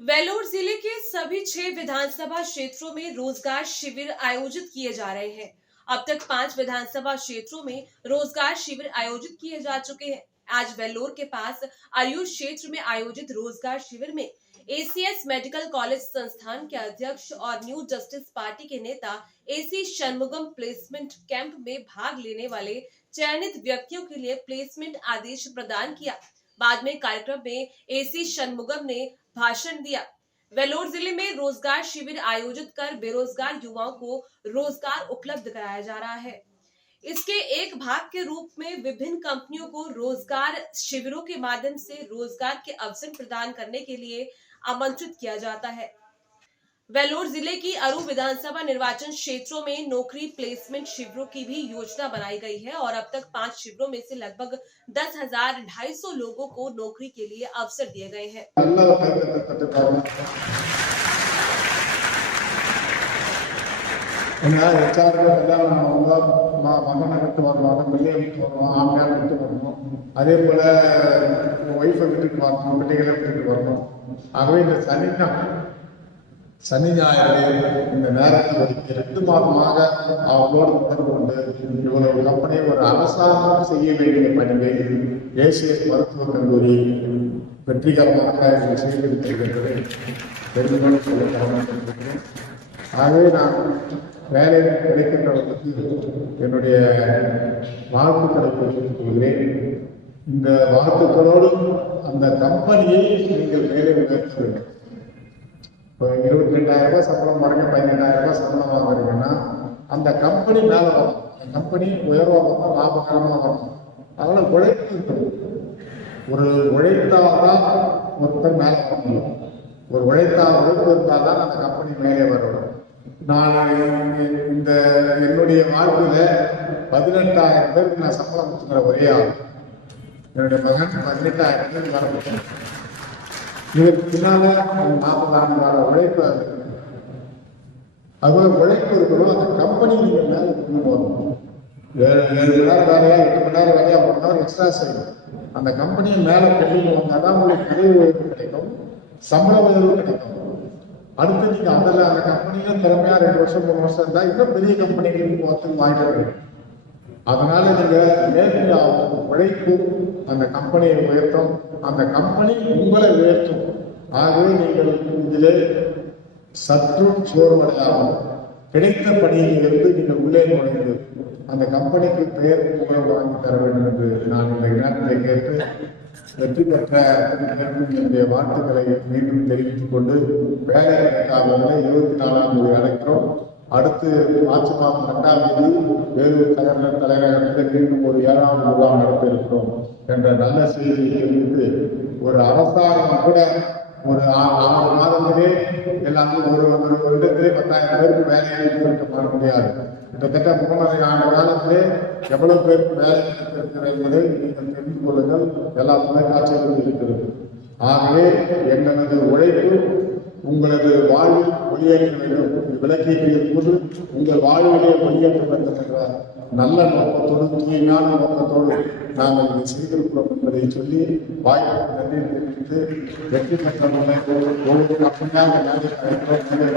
वेल्लोर जिले के सभी 6 विधानसभा क्षेत्रों में रोजगार शिविर आयोजित किए जा रहे हैं। अब तक 5 विधानसभा क्षेत्रों में रोजगार शिविर आयोजित किए जा चुके हैं। आज वेल्लोर के पास आयुष क्षेत्र में आयोजित रोजगार शिविर में एसीएस मेडिकल कॉलेज संस्थान के अध्यक्ष और न्यू जस्टिस पार्टी के नेता एसी शनमुगम प्लेसमेंट कैंप में भाग लेने वाले चयनित व्यक्तियों के लिए प्लेसमेंट आदेश प्रदान किया। बाद में कार्यक्रम में एसी शनमुगम ने भाषण दिया। वेल्लोर जिले में रोजगार शिविर आयोजित कर बेरोजगार युवाओं को रोजगार उपलब्ध कराया जा रहा है। इसके एक भाग के रूप में विभिन्न कंपनियों को रोजगार शिविरों के माध्यम से रोजगार के अवसर प्रदान करने के लिए आमंत्रित किया जाता है। वेल्लोर जिले की अरू विधानसभा निर्वाचन क्षेत्रों में नौकरी प्लेसमेंट शिविरों की भी योजना बनाई गई है और अब तक 5 शिविरों में से लगभग 10,250 लोगों को नौकरी के लिए अवसर दिए गए हैं। அதே போல ஒய்ஃபை விட்டுட்டு வரணும், பிள்ளைகளை விட்டுட்டு வரணும். ஆகவே இந்த சனி ஞாயிறு இந்த நேரத்தில் 2 மாதமாக அவர்களோடு தொடர்பு கொண்டு இவ்வளவு கம்பெனி ஒரு அரசாங்கம் செய்ய வேண்டிய பணியை ஏசிஎஸ் மருத்துவக் கல்லூரி வெற்றிகரமாக செய்திருக்கிறது தெரிந்து கொண்டு சொல்ல கடமைப்பட்டிருக்கிறேன். ஆகவே நான் வேலை கிடைக்கின்றவர்களுக்கு என்னுடைய வாழ்த்துக்களை தெரிவித்துக் கொள்கிறேன். இந்த வாழ்த்துக்களோடு அந்த கம்பெனியை நீங்கள் வேலை உயர்த்த வேண்டும். இப்போ 22,000 ரூபாய் சம்பளம் பாருங்க, 15,000 ரூபாய் சம்பளம் வாங்குறீங்கன்னா அந்த கம்பெனி மேலே வரும், அந்த கம்பெனி உயர்வாக வரணும், லாபகரமாக வரணும். அதனால் உழைப்பு ஒரு உழைத்தால்தான் மொத்தம் மேலே வர முடியும். ஒரு உழைப்பு இருந்தால் தான் அந்த கம்பெனி மேலே வரணும். நான் இந்த என்னுடைய வாழ்க்கையில் 18,000 பேருக்கு நான் சம்பளம் கொடுத்துக்கிற ஒரே ஆள். என்னுடைய மகன் 18,000 பேருக்கு வரப்பட்டேன். இதற்கு பின்னால 40 ஆண்டு கால உழைப்பு அதுபோல உழைப்பு இருக்கணும். அந்த கம்பெனி நீங்க மேல கொண்டு போகணும். 7 மணி நேரம் வேலையா, 8 மணி நேரம் வேலையா, 1 மணி நேரம் எக்ஸ்ட்ரா செய்யணும். அந்த கம்பெனியை மேல கொண்டு வந்தாதான் உங்களுக்கு பதவி உயர்வு கிடைக்கும், சம்பள உயர்வு கிடைக்கும். அடுத்து நீங்க அந்த கம்பெனியில திறமையா 2 வருஷம் 3 வருஷம் இருந்தா இன்னும் பெரிய கம்பெனிகளுக்கு ஒருத்தர் வாங்கிட்டு வரணும். அதனால நீங்க நேர்மையாக உழைப்பு அந்த கம்பெனியை உயர்த்தும், அந்த கம்பெனி உங்களை உயர்த்தும். ஆகவே நீங்கள் இதிலே சற்றும் சோர்வடையாமல் கிடைத்த பணியில் இருந்து நீங்கள் உள்ளே நுழைந்து அந்த கம்பெனிக்கு பெயர் உங்களை வாங்கி தர வேண்டும் என்று நான் இந்த நேரத்தை கேட்டு வெற்றி பெற்ற என்னுடைய வாழ்த்துக்களை மீண்டும் தெரிவித்துக் கொண்டு வேலைக்காக 24ஆம் தேதி அழைக்கிறோம். அடுத்து மார்ச் மாதம் 2ஆம் தேதி வேலூர் தலைநகரத்தில் மீண்டும் ஒரு 7ஆம் முகாம் நடத்த இருக்கிறோம் என்ற நல்ல செய்தியை தெரிவித்து, ஒரு அரசாங்கம் கூட ஒரு 6 மாதத்திலே எல்லாமே ஒரு வருடத்திலே 10,000 பேருக்கு வேலையை பண்ண முடியாது. கிட்டத்தட்ட 3.5 ஆண்டு காலத்திலே எவ்வளவு பேருக்கு வேலை கிடைத்திருக்கிறது என்பதை நீங்கள் தெரிந்து கொள்ளுங்கள். எல்லா தொலைக்காட்சிகளும் இருக்கிறது. ஆகவே எங்களது உழைப்பு உங்களது வாழ்வில் ஒளியேற்ற வேண்டும். விளக்கீட்டின் போது உங்கள் வாழ்விலே ஒளியேற்ற வேண்டும் என்ற நல்ல நோக்கத்தோடு, தூய்மையான நோக்கத்தோடு நாங்கள் இதை செய்திருக்கிறோம் என்பதை சொல்லி வாய்ப்பு நன்றி தெரிவித்து வெற்றி பெற்றவர்களை ஒவ்வொரு கம்பெனியாக